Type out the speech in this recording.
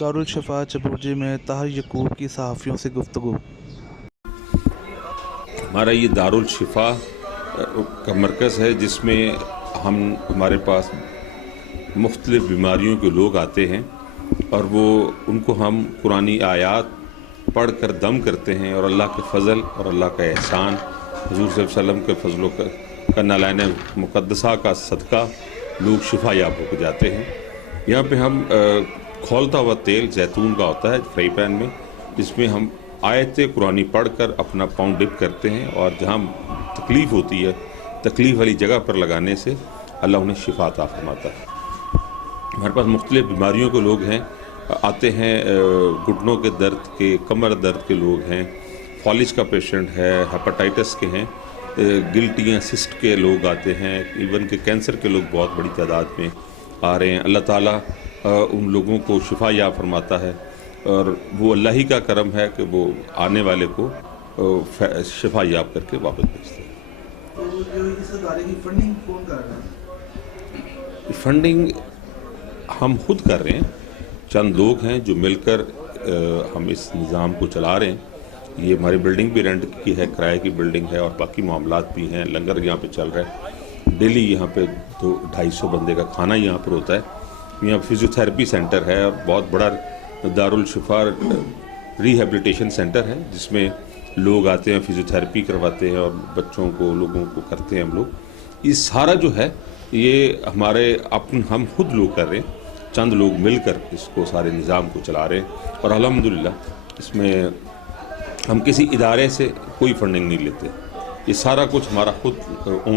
دارالشفا چپوجی میں طاہر یعقوب کی صحافیوں سے گفتگو۔ ہمارا یہ دارالشفا کا مرکز ہے جس میں ہمارے پاس مختلف بیماریوں کے لوگ آتے ہیں اور ان کو ہم قرآنی آیات پڑھ کر دم کرتے ہیں، اور اللہ کے فضل اور اللہ کا احسان، حضور صلی اللہ علیہ وسلم کے فضل کا نالین مقدسہ کا صدقہ لوگ شفا یاب ہو جاتے ہیں۔ یہاں پہ ہم کھولتا ہوا تیل زیتون کا ہوتا ہے فرائی پین میں، جس میں ہم آیت قرآنی پڑھ کر اپنا پاؤں ڈپ کرتے ہیں، اور جہاں تکلیف ہوتی ہے تکلیف والی جگہ پر لگانے سے اللہ انہیں شفا عطا فرماتا ہے۔ ہمارے پاس مختلف بیماریوں کے لوگ ہیں، آتے ہیں، گھٹنوں کے درد کے، کمر درد کے لوگ ہیں، فالج کا پیشنٹ ہے، ہیپاٹائٹس کے ہیں، گلٹیاں سسٹ کے لوگ آتے ہیں، ایون کہ کینسر کے لوگ بہت بڑی تعداد میں آ رہے ہیں۔ اللہ تعالیٰ ان لوگوں کو شفا یاب فرماتا ہے، اور وہ اللہ ہی کا کرم ہے کہ وہ آنے والے کو شفا یاب کر کے واپس بھیجتے ہیں۔ تو جو اس ادارے کی فنڈنگ کون کر رہا ہے؟ فنڈنگ ہم خود کر رہے ہیں، چند لوگ ہیں جو مل کر ہم اس نظام کو چلا رہے ہیں۔ یہ ہماری بلڈنگ بھی رینٹ کی ہے، کرائے کی بلڈنگ ہے، اور باقی معاملات بھی ہیں۔ لنگر یہاں پہ چل رہا ہے، ڈیلی یہاں پہ 200-250 بندے کا کھانا یہاں پر ہوتا ہے۔ یہاں فزیوتھیراپی سینٹر ہے، اور بہت بڑا دارالشفا ریہیبلیٹیشن سینٹر ہے، جس میں لوگ آتے ہیں، فزیوتھیراپی کرواتے ہیں، اور بچوں کو، لوگوں کو کرتے ہیں ہم لوگ۔ یہ سارا جو ہے یہ ہم خود لوگ کر رہے ہیں، چند لوگ مل کر اس کو سارے نظام کو چلا رہے ہیں، اور الحمدللہ اس میں ہم کسی ادارے سے کوئی فنڈنگ نہیں لیتے۔ یہ سارا کچھ ہمارا خود اون